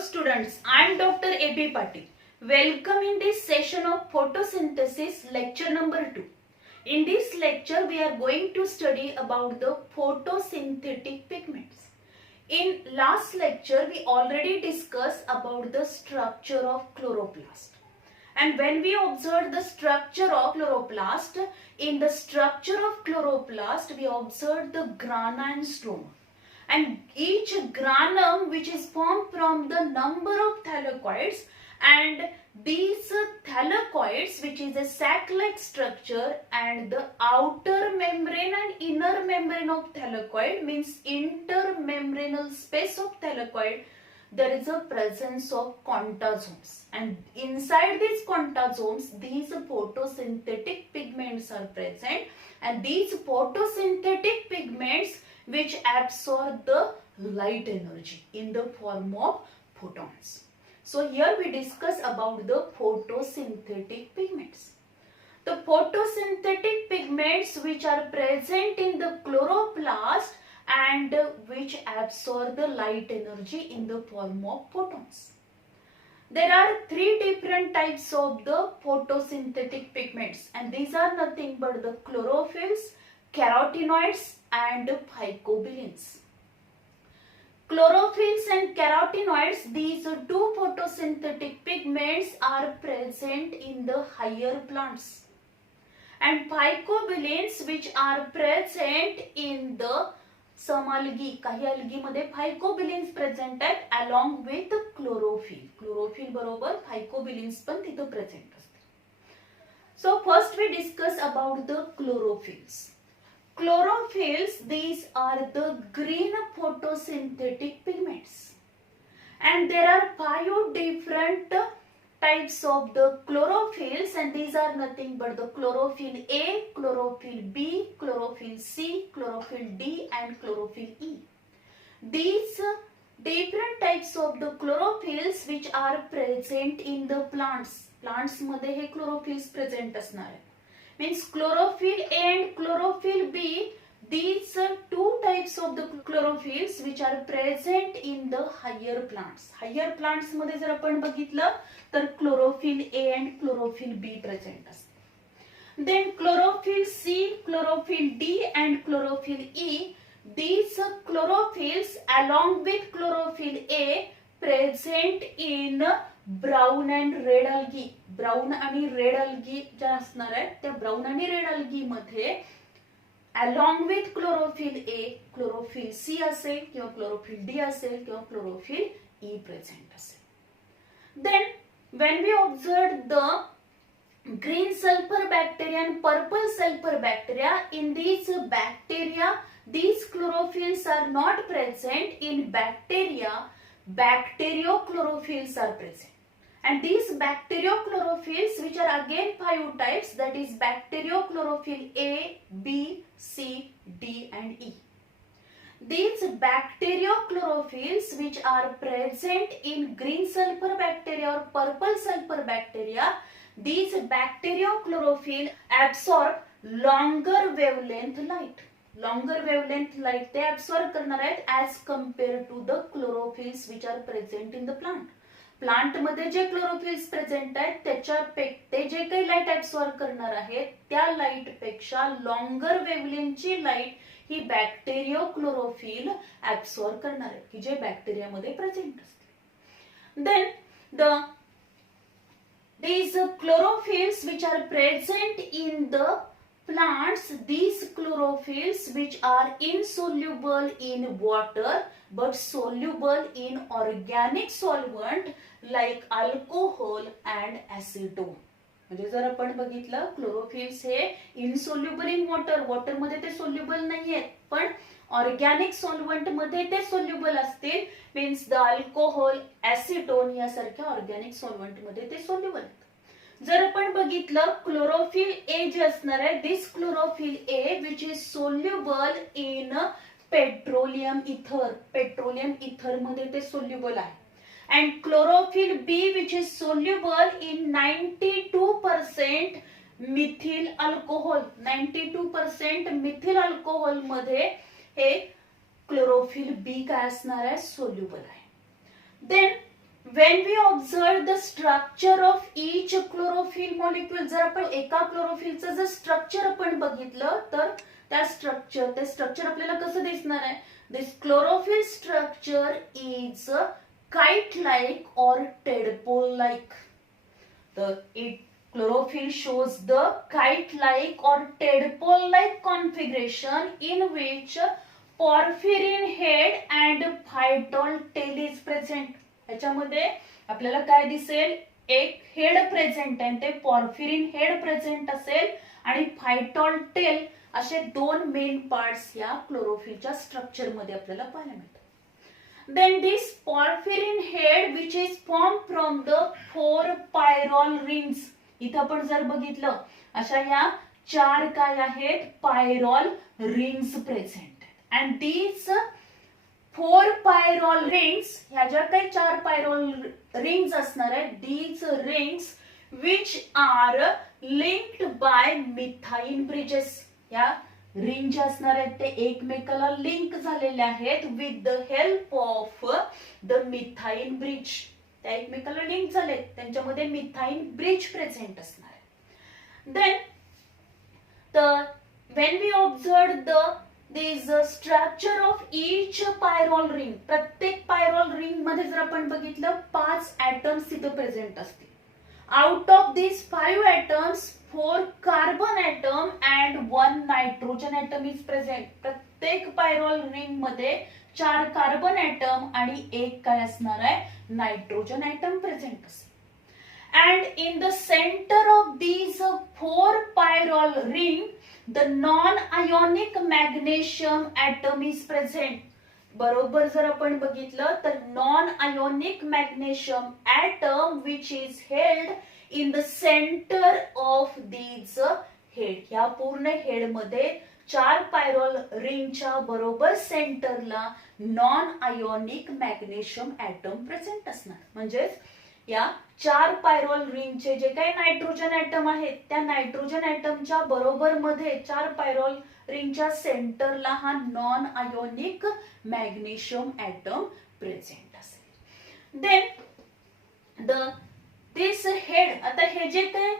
students, I am Dr. A.B. Patil. Welcome in this session of photosynthesis lecture number 2. In this lecture, we are going to study about the photosynthetic pigments. In last lecture, we already discussed about the structure of chloroplast. And when we observed the structure of chloroplast, in the structure of chloroplast, we observed the grana and stroma. And each granum which is formed from the number of thylakoids, and these thylakoids which is a sac-like structure, and the outer membrane and inner membrane of thylakoid means intermembranal space of thylakoid, there is a presence of contasomes, and inside these contasomes these photosynthetic pigments are present, and these photosynthetic pigments which absorb the light energy in the form of photons. So here we discuss about the photosynthetic pigments. The photosynthetic pigments which are present in the chloroplast and which absorb the light energy in the form of photons. There are three different types of the photosynthetic pigments, and these are nothing but the chlorophylls, carotenoids and phycobilins. Chlorophylls and carotenoids, these two photosynthetic pigments are present in the higher plants, and phycobilins which are present in the some algae, काही algae मध्ये phycobilins present आहेत along with chlorophyll. Chlorophyll बरोबर phycobilins पण तिथे present असते. So first we discuss about the chlorophylls. Chlorophylls, these are the green photosynthetic pigments, and there are 5 different types of the chlorophylls, and these are nothing but the chlorophyll A, chlorophyll B, chlorophyll C, chlorophyll D and chlorophyll E. These different types of the chlorophylls which are present in the plants. Plants मध्ये हे chlorophylls present असणार आहेत. Means chlorophyll A and chlorophyll B, these are two types of the chlorophylls which are present in the higher plants. Higher plants मध्ये जर आपण बघितलं तर chlorophyll A and chlorophyll B present असते. Then chlorophyll C, chlorophyll D and chlorophyll E, these chlorophylls along with chlorophyll A present in brown and red algae. Brown आणि red algae ज्या असणार आहेत त्या ब्राउन आणि रेड अल्गी मध्ये along with chlorophyll A chlorophyll C असेल किंवा chlorophyll D असेल किंवा क्लोरोफिल ई प्रेझेंट असेल. Then when we observe the green sulfur bacteria and purple sulfur bacteria, in these bacteria these chlorophylls are not present. In bacteria, bacteriochlorophylls are present, and these bacteriochlorophylls which are again 5 types, that is bacteriochlorophyll A, B, C, D and E. These bacteriochlorophylls which are present in green sulfur bacteria or purple sulfur bacteria, these bacteriochlorophylls absorb longer wavelength light. Longer wavelength light they absorb करणार आहेत as compared to the chlorophylls which are present in the plant. Plant मध्ये जे chlorophylls present आहेत त्याच्या ते जे काही light absorb करणार आहेत त्या लाईट पेक्षा लॉंगर वेव्हलेंथची लाईट ही बॅक्टेरियोक्लोरोफिल ऍब्सॉर्ब करणार आहेत की जे बॅक्टेरियामध्ये प्रेझेंट असते. Then these chlorophylls which are present in the plants, these chlorophylls which are insoluble in water but soluble in organic solvent like alcohol and acetone. म्हणजे जर आपण बघितलं क्लोरोफिल्स हे इनसोल्युबल इन वॉटर, वॉटर मध्ये ते soluble नाहीयेत पण organic solvent मध्ये ते सोल्युबल असतील. मीन्स द अल्कोहोल, ऍसिटोन यासारख्या ऑर्गॅनिक सॉल्व्हंट मध्ये ते सोल्युबल आहेत. जर आपण बघितलं क्लोरोफिल ए जे असणार आहे, this chlorophyll a which is soluble in petroleum ether. Petroleum ether मध्ये ते सोल्युबल आहे. And chlorophyll b which is soluble in 92% methyl alcohol. 92% methyl alcohol मध्ये हे क्लोरोफिल बी काय असणार आहे, सोल्युबल आहे. Then when we observe the structure of each chlorophyll molecule, जर आपण एका क्लोरोफिलचं जर स्ट्रक्चर आपण बघितलं तर ते स्ट्रक्चर आपल्याला कसं दिसणार आहे? This chlorophyll structure is kite like or tadpole like. Chlorophyll shows the kite like or tadpole like configuration in which porphyrin head and phytol tail is present. याच्यामध्ये आपल्याला काय दिसेल? एक हेड प्रेझेंट आहे, ते पॉर्फिरिन हेड प्रेझेंट असेल आणि फायटॉल tail असे दोन मेन पार्ट्स या क्लोरोफिलच्या स्ट्रक्चर मध्ये आपल्याला पाहायला मिळतात. Then this porphyrin head which is formed from the 4 pyrrole rings. इथं आपण जर बघितलं अशा या 4 काय आहेत? Pyrrole rings present. And these 4 pyrrole rings, ह्या ज्या काही 4 पायरॉल रिंग्स असणार आहेत, these rings which are linked by methine bridges. या रिंग जे असणार आहेत ते एकमेकाला लिंक झालेले आहेत with the help of the methine bridge. त्या एकमेकाला लिंक झाले, त्यांच्यामध्ये मिथाईन ब्रिज प्रेझेंट असणार आहे. Then when we observe this structure of each pyrrole ring, प्रत्येक पायरॉल रिंग मध्ये जर आपण बघितलं 5 atoms तिथे प्रेझेंट असतील. Out of these 5 atoms, 4 carbon atom and 1 nitrogen atom is present. प्रत्येक पायरॉल रिंग मध्ये 4 कार्बन ॲटम आणि एक काय असणार आहे? नायट्रोजन ॲटम प्रेझेंट असेल. And in the center of these 4 pyrrole ring, the non-ionic magnesium atom is present. बरोबर जर आपण बघितलं तर non ionic magnesium atom which is held in the centre of these head. या पूर्ण हेड मध्ये 4 pyrrole रिंगच्या बरोबर सेंटरला non ionic magnesium atom present असणार. म्हणजेच या 4 पायरॉल रिंगचे जे काही नायट्रोजन ॲटम आहेत त्या नायट्रोजन ॲटमच्या बरोबर मध्ये 4 पायरॉल रिंगच्या सेंटरला हा non ionic magnesium atom present असेल. देन दिस हेड, आता हे जे काही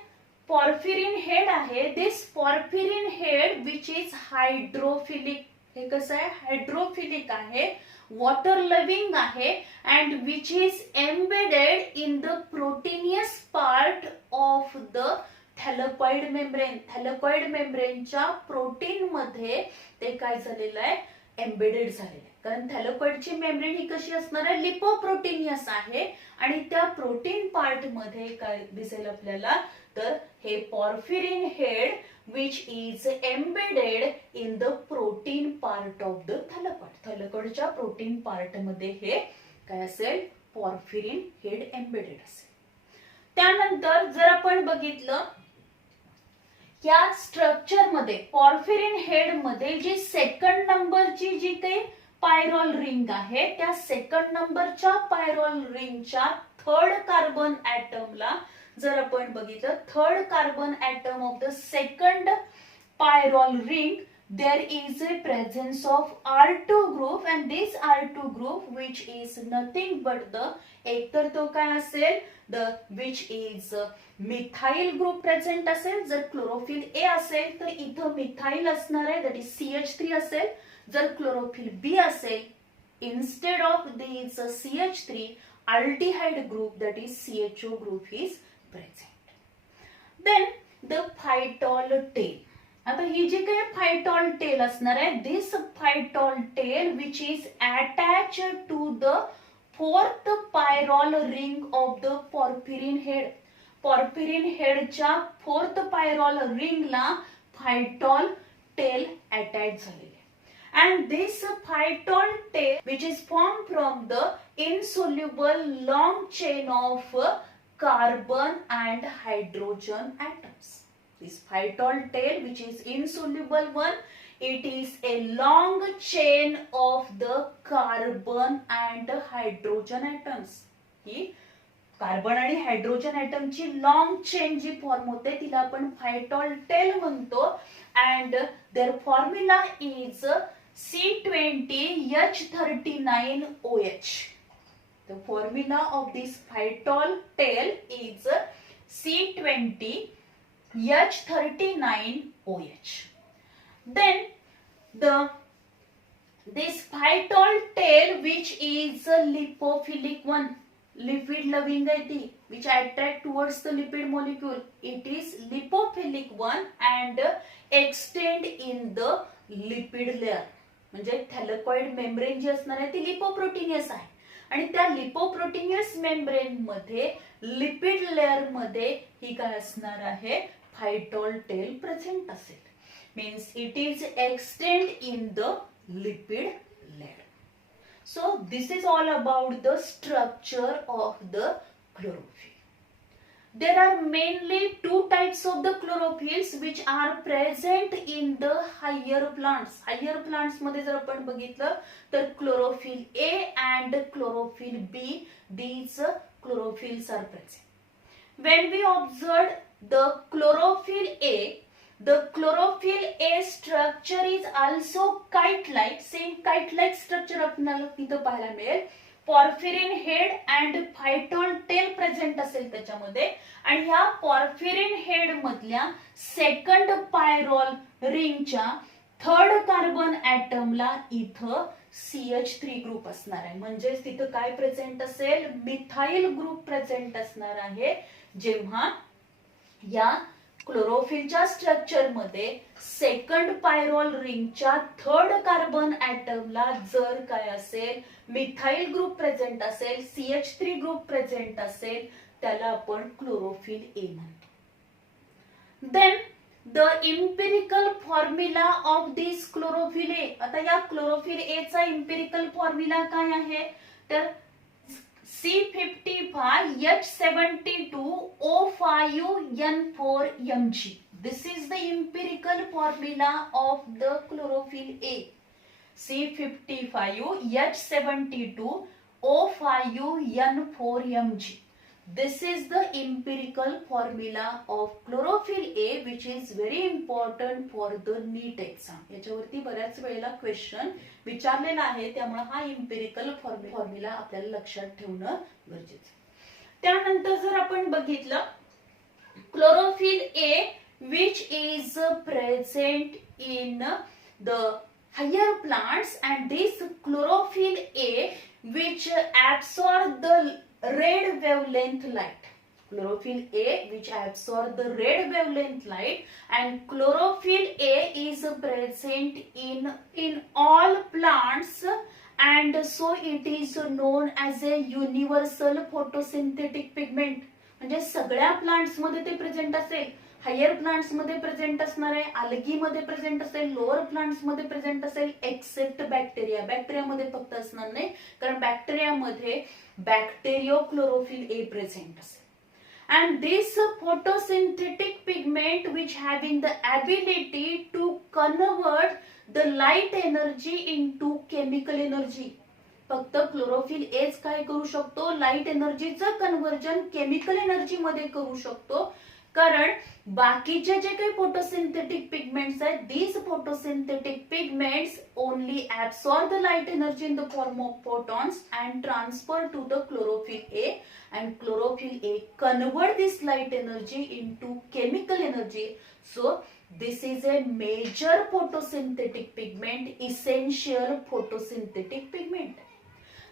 पॉर्फिरिन हेड आहे, this porphyrin head which is hydrophilic. हे कसं आहे? हायड्रोफिलिक आहे, वॉटर लविंग आहे and which is embedded in the proteinaceous part of the thylakoid membrane. Thylakoid मेम्ब्रेनच्या प्रोटीन मध्ये ते काय झालेलं आहे? एम्बेडेड झालेलं आहे. कारण थॅलेपॉइडची मेम्ब्रेन ही कशी असणार आहे? लिपोप्रोटीनियस आहे आणि त्या प्रोटीन पार्ट मध्ये काय दिसेल आपल्याला? तर हे porphyrin head which is embedded in the protein part of the thylakoid. थॅलेपॉइडच्या प्रोटीन पार्ट मध्ये हे काय असेल? पॉर्फिरिन हेड एम्बेडेड असेल. त्यानंतर जर आपण बघितलं या स्ट्रक्चर मध्ये पॉर्फिरिन हेड मध्ये जी सेकंड नंबरची जी काही पायरॉल रिंग आहे त्या सेकंड नंबरच्या पायरॉल रिंगच्या 3rd कार्बन ॲटमला जर आपण बघितलं, 3rd carbon atom of the second pyrrole ring, there is a presence of R2 group and this R2 group which is nothing but the एकतर तो काय असेल? the which is methyl group present असेल. जर chlorophyll A असेल तर इथं methyl असणार आहे, दॅट इज CH3 असेल. जर क्लोरोफिल बी असेल, instead of this CH3 aldehyde group that is CHO group is present. Then the phytol tail. आता ही जी काही फायटॉल टेल असणार आहे, this phytol tail which is attached to the 4th pyrrole ring of the porphyrin head. Porphyrin हेडच्या 4th pyrrole रिंगला phytol tail attach झालेले. And this phytol tail which is formed from the insoluble long chain of carbon and hydrogen atoms. This phytol tail which is insoluble one, it is a long chain of the carbon and hydrogen atoms. ही carbon आणि hydrogen ॲटमची long chain जी form होते तिला आपण phytol tail म्हणतो. And their formula is C20H39OH. The formula of this phytol tail is C20H39OH. Then this phytol tail, which is a lipophilic one, lipid loving which attract towards the lipid molecule. It is lipophilic one and extend in the lipid layer. म्हणजे थॅलेकॉइड membrane जी असणार आहे ती लिपोप्रोटीनियस आहे आणि त्या लिपोप्रोटीनियस membrane मध्ये lipid layer मध्ये ही काय असणार आहे, phytol tail प्रेझेंट असेल. Means it is extend in the lipid layer. So this is all about the structure of the chlorophyll. There are mainly two types of the chlorophylls which are present in the higher plants. Higher plants मध्ये जर आपण बघितलं तर chlorophyll A and chlorophyll B, these chlorophylls are present. When we observe the chlorophyll A, the chlorophyll A structure is also kite-like. Same kite-like structure आपल्याला इथं पाहायला मिळेल. Porphyrin head and phytol tail present असेल त्याच्यामध्ये आणि ह्या porphyrin head मधल्या second pyrrole रिंगच्या third carbon ॲटमला इथं CH3 ग्रुप असणार आहे. म्हणजे तिथं काय प्रेझेंट असेल, मिथाइल ग्रुप प्रेझेंट असणार आहे. जेव्हा या क्लोरोफिलच्या स्ट्रक्चर मध्ये सेकंड पायरोल रिंगच्या थर्ड कार्बन ॲटमला जर काय असेल, मिथाइल ग्रुप प्रेझेंट असेल, CH3 ग्रुप प्रेझेंट असेल, त्याला आपण क्लोरोफिल ए म्हणतो. Then the empirical formula of this chlorophyll a. आता या क्लोरोफिल ए चा इम्पिरिकल फॉर्म्युला काय आहे तर C55H72O5N4Mg. This is the empirical formula of the chlorophyll A. C55H72O5N4Mg. This is the empirical formula of chlorophyll A, which is very important for the NEET exam. याच्यावरती बऱ्याच वेळेला question विचारलेला आहे, त्यामुळे हा इम्पिरिकल फॉर्म्युला आपल्याला लक्षात ठेवणं गरजेचं. त्यानंतर जर आपण बघितलं chlorophyll A which is present in the higher plants, and this chlorophyll A which absorb the red wavelength light. Chlorophyll A which absorb the red wavelength light, and chlorophyll A is present in all plants, and so it is known as a universal photosynthetic pigment. म्हणजे सगळ्या plants मध्ये ते present असेल. Higher plants मध्ये present असणार आहे, algae मध्ये present असेल, लोअर प्लांट्स मध्ये प्रेझेंट असेल, एक्सेप्ट बॅक्टेरिया. बॅक्टेरियामध्ये फक्त असणार नाही, कारण बॅक्टेरियामध्ये बॅक्टेरियोक्लोरोफिल ए प्रेझेंट असेल. And this photosynthetic pigment which having the ability to convert the light energy into chemical energy. फक्त क्लोरोफिल एच काय करू शकतो, लाईट एनर्जीचं कन्व्हर्जन केमिकल एनर्जी मध्ये करू शकतो. कारण बाकीचे जे काही फोटोसिंथेटिक पिगमेंट्स आहेत, these photosynthetic pigments only absorb the light energy in the form of photons and transfer to the chlorophyll A, and chlorophyll A convert this light energy into chemical energy. So this is a major photosynthetic pigment, essential photosynthetic pigment.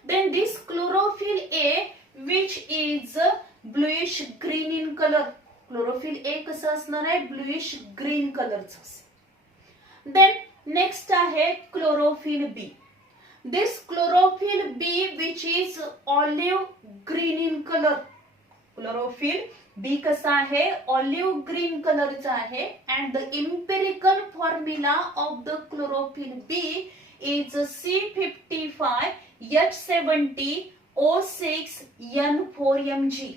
Then this chlorophyll A which is bluish green in color. Chlorophyll a कसं असणार आहे, bluish green कलरचं असेल. Then next आहे chlorophyll b. This chlorophyll b which is olive green in colour. Chlorophyll b कसा आहे, olive green कलरचा आहे. And the empirical formula of the chlorophyll b is C55H70O6N4Mg.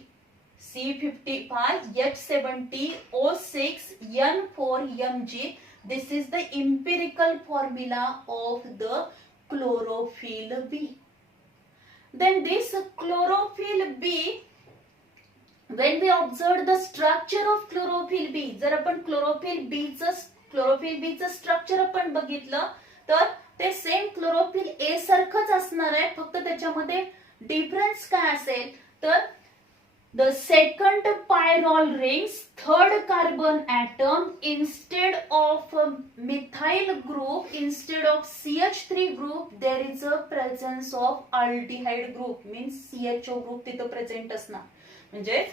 C55H70O6N4Mg. This is the empirical formula of the chlorophyll B. Then this chlorophyll B, when we observe the structure of chlorophyll B, जर आपण chlorophyll बी चं structure आपण बघितलं तर ते same chlorophyll A सारखंच असणार आहे, फक्त त्याच्यामध्ये डिफरन्स काय असेल तर the second pyrrole rings third carbon atom instead of a methyl group, instead of CH3 group there is a presence of aldehyde group, means CHO group तिथं प्रेझेंट असणार. म्हणजे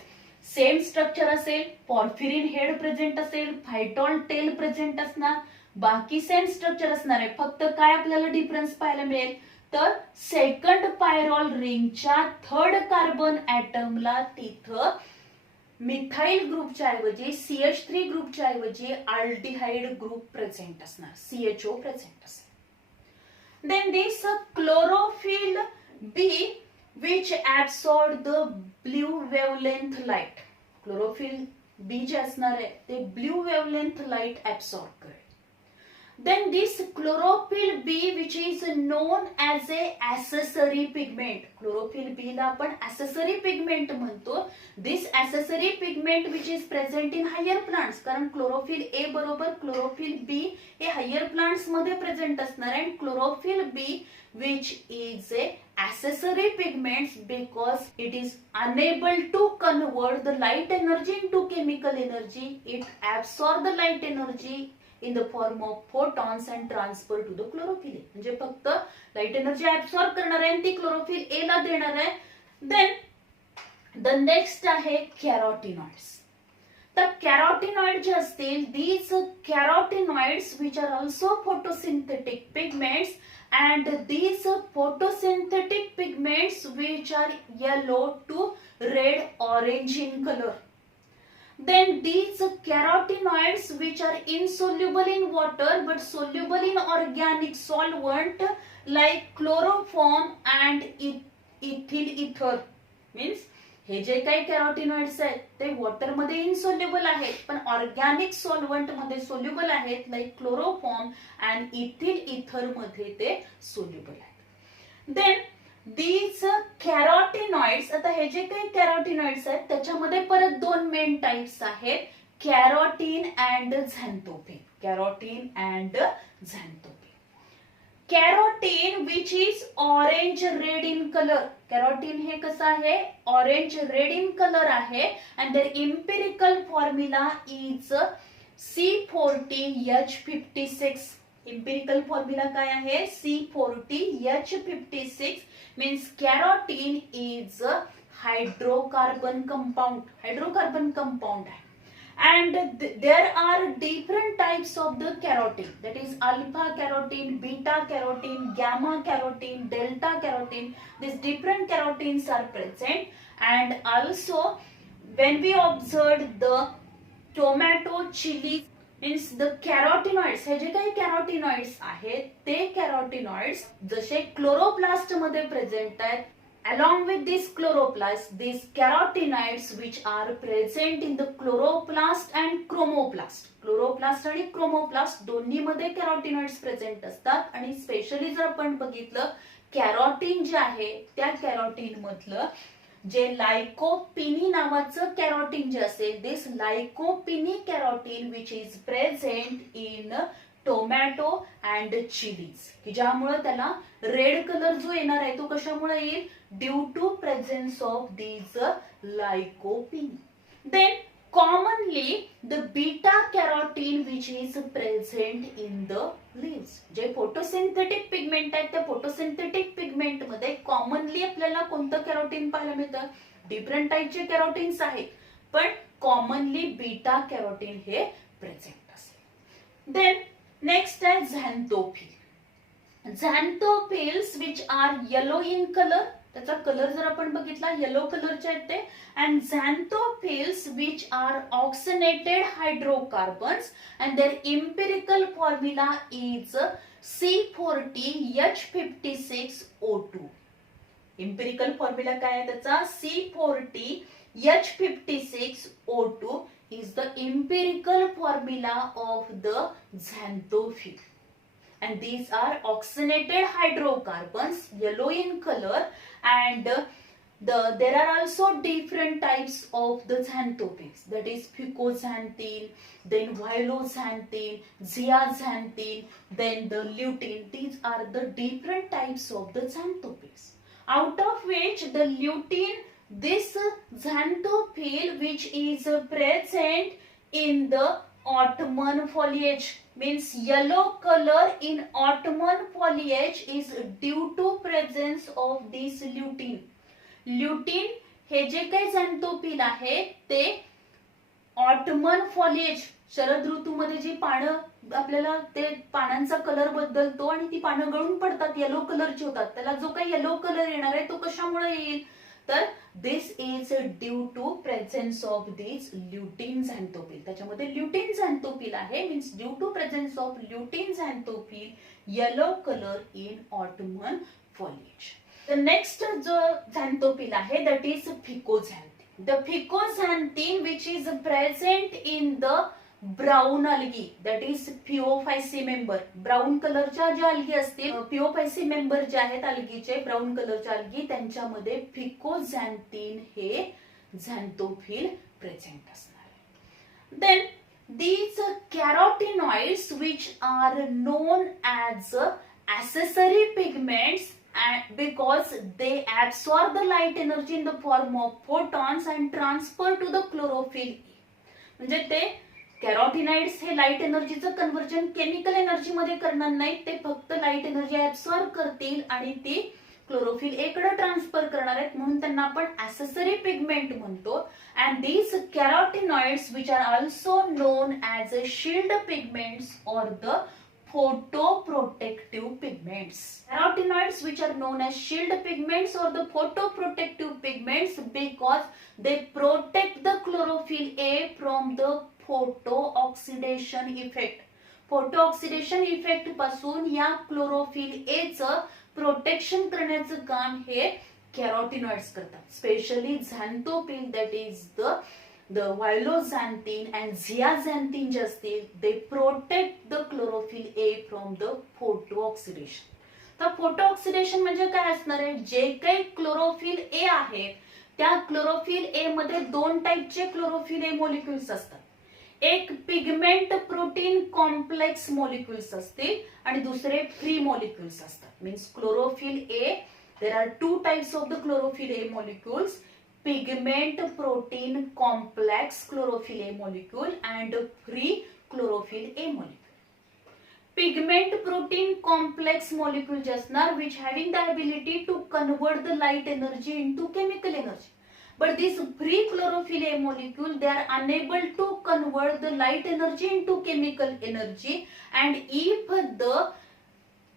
सेम स्ट्रक्चर असेल, पॉर्फिरिन हेड प्रेझेंट असेल, फायटॉल tail present असणार, बाकी same structure असणार आहे. फक्त काय आपल्याला डिफरन्स पाहायला मिळेल तर सेकंड पायरॉल रिंगच्या थर्ड कार्बन ऍटमला तिथं मिथाइल ग्रुपच्या ऐवजी CH3 ग्रुपच्या ऐवजी अल्डिहाइड ग्रुप प्रेझेंट असणार, CHO प्रेझेंट असेल. Then this chlorophyll B which absorb the blue wavelength light. Chlorophyll B जे असणार आहे ते ब्ल्यू वेवलेंथ लाईट ऍब्सॉर्ब करेल. Then this chlorophyll B which is known as a accessory pigment. Chlorophyll B ला आपण accessory pigment म्हणतो. This accessory pigment which is present in higher plants. कारण chlorophyll A बरोबर chlorophyll B हे higher plants मध्ये present असणार आहे. Chlorophyll B which is a accessory pigment because it is unable to convert the light energy into chemical energy. It absorbs the light energy in the form of photons and transfer to the chlorophyll A. म्हणजे फक्त light energy absorb करणार आहे आणि ती chlorophyll A ला देणार आहे. Then the next आहे कॅरोटिनॉइड्स. तर कॅरोटिनॉइड जे असतील these कॅरोटिनॉइड्स which are also photosynthetic pigments and these photosynthetic pigments which are yellow to red orange in color. Then these carotenoids which are insoluble in water but soluble in organic solvent like chloroform and ethyl ether, means हे जे काही कॅरोटिनॉइड्स आहेत ते water मध्ये insoluble आहेत पण organic solvent मध्ये soluble आहेत, लाईक क्लोरोफॉर्म अँड इथिल इथर मध्ये ते सोल्युबल आहेत. देन दीज कॅरोटिनॉइड्स, आता हे जे काही कॅरोटिनॉइड्स आहेत त्याच्यामध्ये परत दोन मेन टाइप्स आहेत, carotene and xanthophyll. Carotene and xanthophyll. Carotene which is orange red in colour. Carotene हे कसं आहे, ऑरेंज रेड इन कलर आहे and their empirical formula is C40H56. Empirical formula काय आहे, C40H56 means carotene is hydrocarbon compound. Hydrocarbon compound आहे. And there are different types of the carotene, that is alpha carotene, beta carotene, gamma carotene, delta carotene. These different carotenes are present. And also when we observed the tomato, chili, means the carotenoids, हे जे काही carotenoids आहेत ते carotenoids जसे chloroplast मध्ये present आहेत, along with this chloroplast, these carotenoids which are present in the chloroplast and chromoplast. Chloroplast आणि chromoplast दोन्ही मध्ये कॅरोटिनॉइड्स प्रेझेंट असतात आणि स्पेशली जर आपण बघितलं कॅरोटीन जे आहे त्या कॅरोटीन मधलं जे लायकोपिनी नावाचं कॅरोटीन जे असेल, this lycopene carotene which is present in tomato and chillies, की ज्यामुळे त्याला रेड कलर जो येणार आहे तो कशामुळे येईल, due to presence of these lycopene. Then commonly the beta carotene which is present in the leaves. जे फोटोसिंथेटिक पिगमेंट आहेत त्या फोटोसिंथेटिक पिगमेंट मध्ये कॉमनली आपल्याला कोणतं कॅरोटीन पाहायला मिळतं, डिफरंट टाइपचे कॅरोटीन्स आहेत पण कॉमनली बीटा कॅरोटीन हे प्रेझेंट असेल. देन नेक्स्ट आहे xanthophyll. Xanthophylls which are yellow in colour, त्याचा कलर जर आपण बघितला येलो कलरचे आहेत ते, and xanthophylls which are oxygenated hydrocarbons and their empirical formula is C40H56O2. Empirical formula काय आहे त्याचा, C40H56O2 is the empirical formula of the xanthophyll. And these are oxygenated hydrocarbons, yellow in color, and there are also different types of the xanthophylls, that is fucoxanthine, then violoxanthine, zeaxanthine, then the lutein. These are the different types of the xanthophylls. out of which the lutein, this xanthophyll which is present in the autumn foliage, means yellow color in autumn foliage is due to presence of this lutein. lutein हे जे काही xanthophyll आहे ते ottoman foliage, Sharad ऋतूमध्ये जी पानं आपल्याला ते पानांचा कलर बदलतो आणि ती पानं गळून पडतात, येलो कलरची होतात, त्याला जो काही येलो कलर येणार आहे तो कशामुळे येईल, तर this is due to presence of this lutein xanthophyll. त्याच्यामध्ये ल्युटीन झॅन्थोफिल आहे, means due to presence of lutein xanthophyll yellow colour in autumn foliage. The next जो झॅन्थोफिल आहे that is fucoxanthin. The ficoxanthin which is present in the brown algae, that is Phaeophyce member. Brown कलरच्या ज्या algae असतील, Phaeophyce member जे आहेत algaeचे brown कलरच्या algae, त्यांच्यामध्ये फिकोझॅन्थिन हे झॅन्थोफिल प्रेझेंट असणार आहे. Then these carotenoids which are known as accessory pigments, and because they absorb the light energy in the form of photons and transfer to the chlorophyll A. म्हणजे ते कॅरोटिनॉइड्स हे लाईट एनर्जीचं कन्व्हर्जन केमिकल एनर्जी मध्ये करणार नाहीत, ते फक्त light energy absorb करतील आणि ती क्लोरोफिल ए कडे ट्रान्सफर करणार आहेत, म्हणून त्यांना आपण ऍसेसरी पिगमेंट म्हणतो. And these कॅरोटिनॉइड्स which are also non as a shield pigments or the photoprotective pigments. Carotenoids which are known as shield pigments or the photoprotective pigments because they protect the chlorophyll A from the photooxidation effect. Photooxidation effect पासून या chlorophyll A चं protection करण्याचं काम हे carotenoids करतात. Specially xanthophyll that is the violoxanthin and zeaxanthin जे असतील they protect the chlorophyll A from the photooxidation. तर फोटोऑक्सिडेशन म्हणजे काय असणार आहे, जे काही क्लोरोफिल ए आहे त्या क्लोरोफिल ए मध्ये दोन टाईपचे क्लोरोफिल ए मॉलिक्युल्स असतात. एक पिगमेंट प्रोटीन कॉम्प्लेक्स मॉलिक्युल्स असतील आणि दुसरे फ्री मॉलिक्युल्स असतात. Means chlorophyll A, there are two types of the chlorophyll A molecules, pigment protein complex chlorophyll A molecule and free chlorophyll A molecule. Pigment protein complex molecule जे असणार which having the ability to convert the light energy into chemical energy. But this free chlorophyll A molecule, they are unable to convert the light energy into chemical energy, and if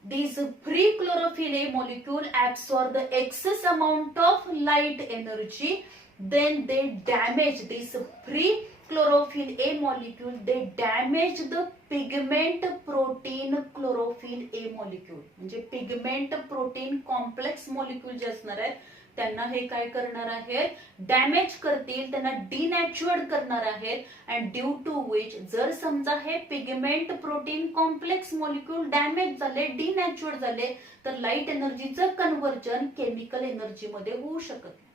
this free chlorophyll A molecule absorb the excess amount of light energy, then they damage this free chlorophyll A molecule, they damage the pigment protein chlorophyll A molecule. म्हणजे pigment protein complex molecule जे असणार आहेत त्यांना हे काय करणार आहेत, damage करतील, त्यांना डिनॅच्युअर्ड करणार आहेत. अँड ड्यू टू विच जर समजा हे pigment protein complex molecule damage झाले, डिनॅच्युअर्ड झाले, तर लाईट एनर्जीचं कन्व्हर्जन केमिकल एनर्जी मध्ये होऊ शकत नाही.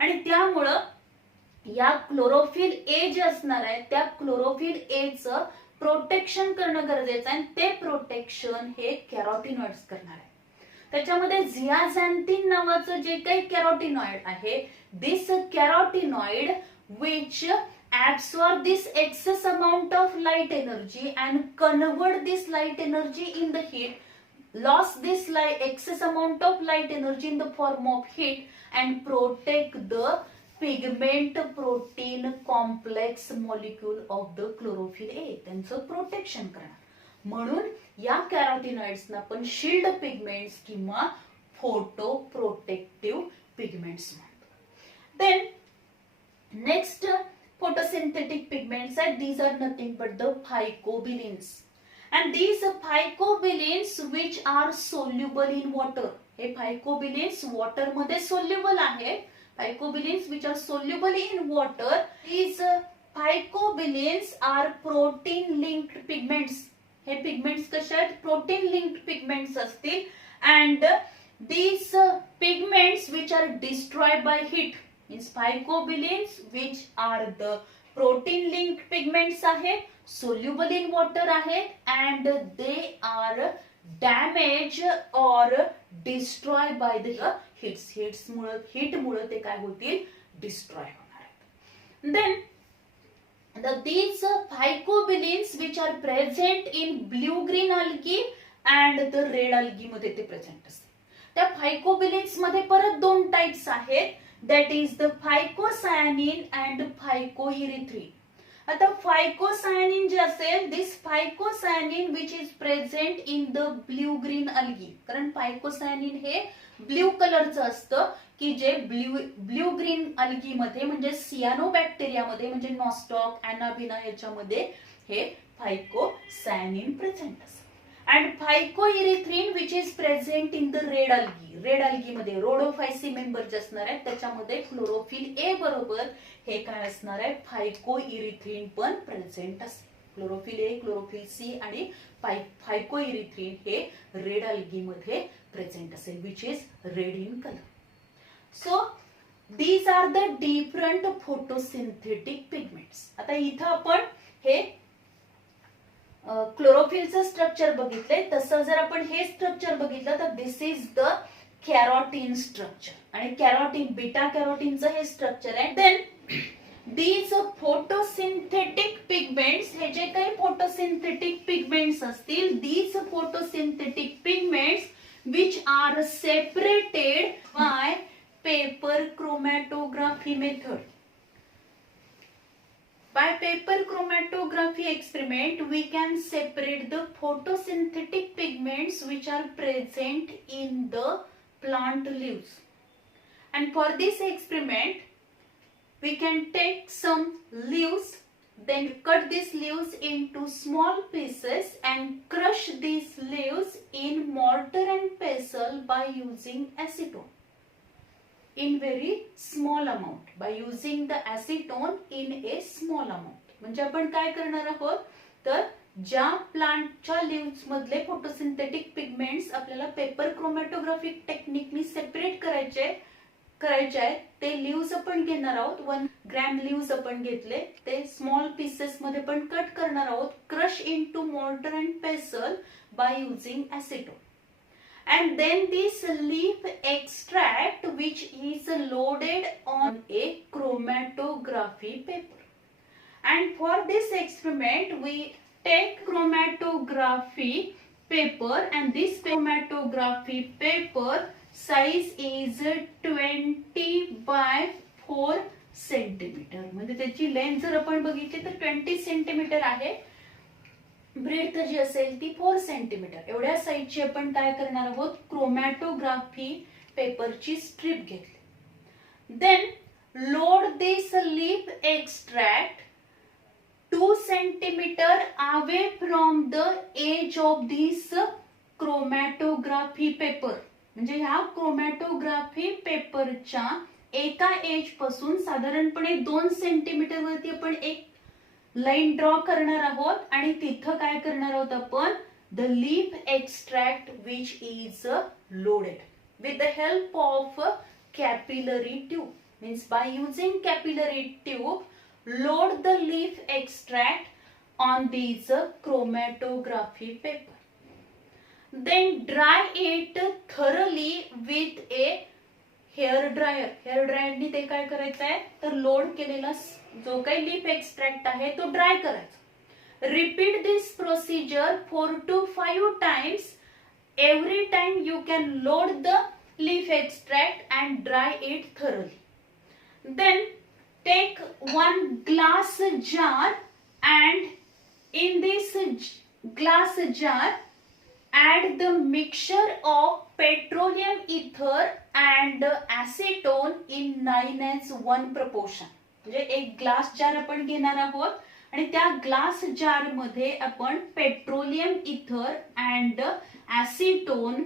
आणि त्यामुळं या क्लोरोफिल ए जे असणार आहे त्या क्लोरोफिल ए चं प्रोटेक्शन करणं गरजेचं आहे, ते प्रोटेक्शन हे कॅरोटिनॉइड्स करणार आहे. त्याच्यामध्ये झियाझॅन्थिन नावाचं जे काही कॅरोटिनॉइड आहे, दिस कॅरोटिनॉइड which absorb this excess amount of light energy and convert this light energy in the heat, lost this excess amount of light energy in the form of heat and protect the pigment protein complex molecule of the chlorophyll A. त्यांचं protection करणार. म्हणून या कॅरोटिनॉइड्सना आपण shield pigments किंवा photo protective pigments म्हणतो. Then next photosynthetic pigments are, these are nothing but the phycobilins, and these phycobilins which are soluble in water. हे phycobilins water मध्ये soluble आहेत. Phycobilins which are soluble in water, these phycobilins are protein linked pigments. हे pigments कशा आहेत, protein linked pigments असतील. And these pigments which are destroyed by heat, means phycobilins which are the protein linked pigments आहेत, soluble in water आहेत, and they are damage or destroy by the हिटमुळे ते काय होतील, destroy होणार आहेत. Then these phycobilins which are present in blue green algae and the red algae मध्ये ते प्रेझेंट असते. त्या फायकोबिलिन्स मध्ये परत दोन टाइप्स आहेत, that is the phycocyanin and phycoerythrin. आता फायकोसायनिन जे असेल, this phycocyanin which is present in the blue green algae, कारण फायकोसायनिन हे ब्ल्यू कलरचं असतं की जे ब्ल्यू ग्रीन अल्गी मध्ये म्हणजे सियानोबॅक्टेरिया मध्ये म्हणजे नॉस्टॉक, अॅनाबिना याच्यामध्ये हे फायकोसायनिन प्रेझेंट असतं. And phycoerythrin which is present in the red algae. Red algae मध्ये रोडोफायसी मेंबर जे असणार आहेत त्याच्यामध्ये क्लोरोफिल ए बरोबर हे काय असणार आहे, फायकोइरिथ्रिन पण प्रेझेंट असेल. क्लोरोफिल ए, क्लोरोफिल सी आणि फायकोइरिथ्रिन हे रेड अल्गी मध्ये प्रेझेंट असेल, which is red in colour. So these are the different photosynthetic pigments. आता इथं आपण हे क्लोरोफिलचं स्ट्रक्चर बघितलंय, तसं जर आपण हे स्ट्रक्चर बघितलं तर this is the carotene structure, आणि कॅरोटीन, बीटा कॅरोटीनचं हे स्ट्रक्चर आहे. देन these photosynthetic pigments, हे जे काही photosynthetic pigments असतील, these photosynthetic pigments which are separated by paper chromatography method. By paper chromatography experiment, we can separate the photosynthetic pigments which are present in the plant leaves. And for this experiment, we can take some leaves, then cut these leaves into small pieces and crush these leaves in mortar and pestle by using acetone in very small amount, by using the acetone in a small amount. म्हणजे आपण काय करणार आहोत, तर ज्या प्लांटच्या leaves मधले photosynthetic pigments आपल्याला पेपर क्रोमॅटोग्राफिक टेक्निकनी सेपरेट करायचे आहेत, ते लीव्स आपण घेणार आहोत. 1 ग्रॅम लीव्स आपण घेतले, ते स्मॉल पीसेस मध्ये पण कट करणार आहोत, crush into mortar and पेसल by using acetone. And then this leaf extract which is loaded on a chromatography paper. And for this experiment we take chromatography paper, and this chromatography paper size is 20 by 4 centimetre. म्हणजे त्याची length जर आपण बघितली तर 20 centimetre आहे, breath जी असेल ती 4 centimetre. एवढ्या साईजची आपण काय करणार आहोत, क्रोमॅटोग्राफी पेपरची स्ट्रीप घेतली. Then load this leaf extract 2 centimetre away from the edge of this chromatography paper. म्हणजे ह्या क्रोमॅटोग्राफी पेपरच्या एका एज पासून साधारणपणे 2 सेंटीमीटर वरती आपण एक लाईन ड्रॉ करणार आहोत, आणि तिथं काय करणार आहोत आपण, the leaf extract which is loaded with the help of capillary tube. Means by using capillary tube load the leaf extract on this chromatography paper. Then dry it thoroughly with a hair dryer. Hair ड्रायरनी ते काय करायचं आहे, तर load केलेला जो काही leaf extract आहे तो ड्राय करायचा. Repeat this procedure 4 to 5 times. Every time you can load the leaf extract and dry it thoroughly. Then take 1 glass jar, and in this glass jar add the mixture of petroleum ether and acetone in 9:1 proportion. म्हणजे एक glass जार आपण घेणार आहोत, आणि त्या glass जार मध्ये आपण petroleum ether and acetone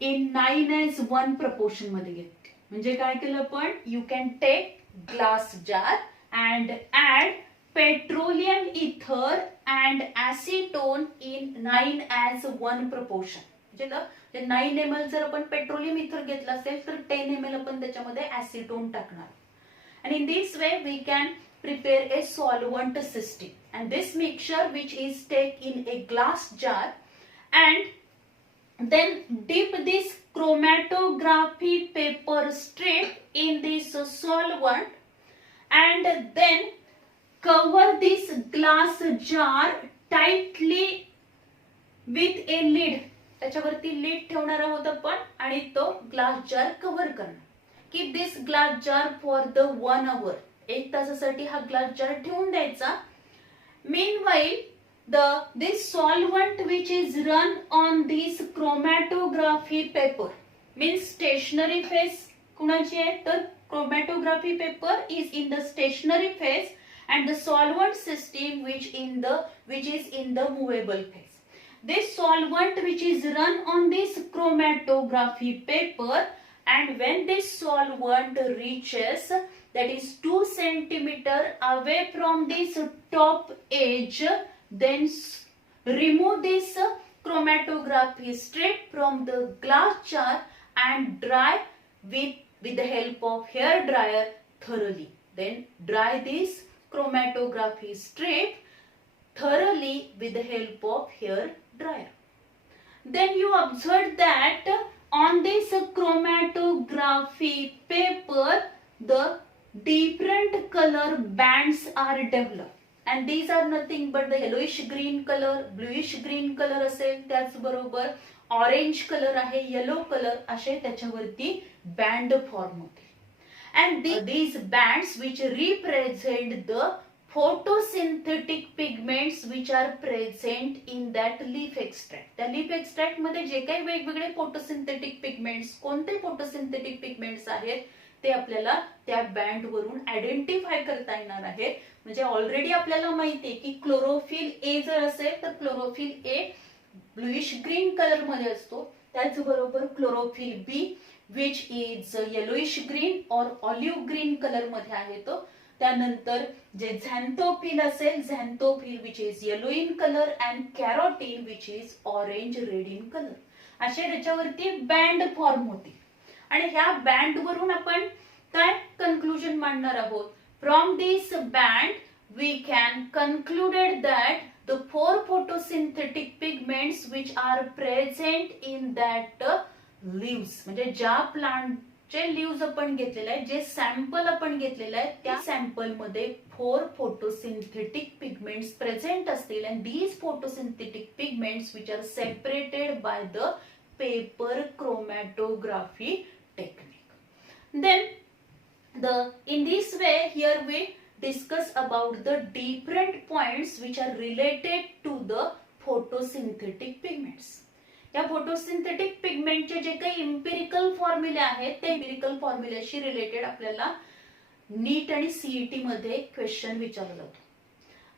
in 9:1 proportion मध्ये घेतले. म्हणजे काय केलं आपण, you can take glass jar and add petroleum ether and acetone in 9:1 proportion. म्हणजे 9 ml जर आपण पेट्रोलियम इथर घेतलं असेल तर 10 ml आपण त्याच्यामध्ये ॲसिटोन टाकणार. And in this way we can prepare a solvent system, and this mixture which is take in a glass jar, and Then dip this chromatography paper strip in this solvent and then cover this glass jar tightly with a lid. त्याच्यावरती lead ठेवणार आहोत आपण आणि तो glass जार cover करणार. Keep this glass jar for the 1 hour. 1 तासासाठी हा glass जार ठेवून द्यायचा. Meanwhile, this solvent which is run on this chromatography paper means stationary phase कुणाची आहे तर chromatography paper is in the stationary phase and the solvent system which is in the movable phase. This solvent which is run on this chromatography paper, and when this solvent reaches that is 2 centimeter away from this top edge, then remove this chromatography strip from the glass jar and dry with the help of hair dryer thoroughly. Then dry this chromatography strip thoroughly with the help of hair dryer. Then you observe that on this chromatography paper the different color bands are developed, and these are nothing but the yellowish green color, bluish green color असेल, त्याचबरोबर orange colour आहे, yellow colour असे त्याच्यावरती band form होते. And these bands which represent the photosynthetic pigments which are present in that leaf extract. त्या leaf extract मध्ये जे काही वेगवेगळे photosynthetic pigments, कोणते photosynthetic pigments आहेत ते आपल्याला त्या बँड वरून आयडेंटिफाय करता येणार आहे. म्हणजे ऑलरेडी आपल्याला माहिती आहे की क्लोरोफिल ए जर असेल तर chlorophyll A bluish green colour मध्ये असतो, त्याचबरोबर chlorophyll B which is yellowish green or olive green colour मध्ये आहे तो. त्यानंतर जे झॅन्थोफिल असेल, xanthophyll which is yellow in color and carotene which is orange red in color. असे त्याच्यावरती बँड फॉर्म होते आणि ह्या बँड वरून आपण काय कन्क्लुजन मांडणार आहोत. From this band we can concluded that the 4 photosynthetic pigments which are present in that leaves. म्हणजे ज्या प्लांटचे लीव्स आपण घेतलेले आहेत, जे सॅम्पल आपण घेतलेले आहे त्या सॅम्पल मध्ये 4 photosynthetic pigments present असतील, and these photosynthetic pigments which are separated by the paper chromatography technique. Then in this way here we discuss about the different points which are related to the photosynthetic pigments. या photosynthetic पिगमेंटचे जे काही empirical फॉर्म्युले आहेत ते empirical फॉर्म्युल्याशी related आपल्याला नीट आणि CET मध्ये question विचारला जातो.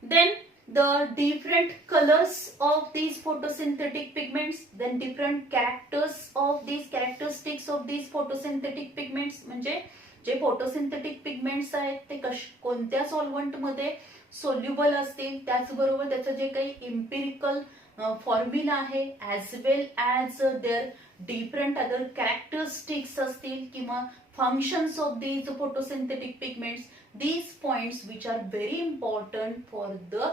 Then the different colours of these photosynthetic pigments, then different characteristics of these photosynthetic pigments. म्हणजे जे फोटोसिंथेटिक पिगमेंट्स आहेत ते कोणत्या सॉल्व्हंट मध्ये सोल्युबल असतील, त्याचबरोबर त्याचं जे काही इम्पिरिकल फॉर्म्युला आहे as well as there different other characteristics असतील किंवा functions of these photosynthetic pigments. These points which are very important for the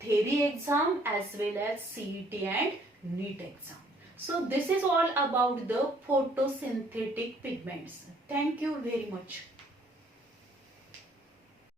theory exam as well as CET and NEET exam. So this is all about the photosynthetic pigments. Thank you very much.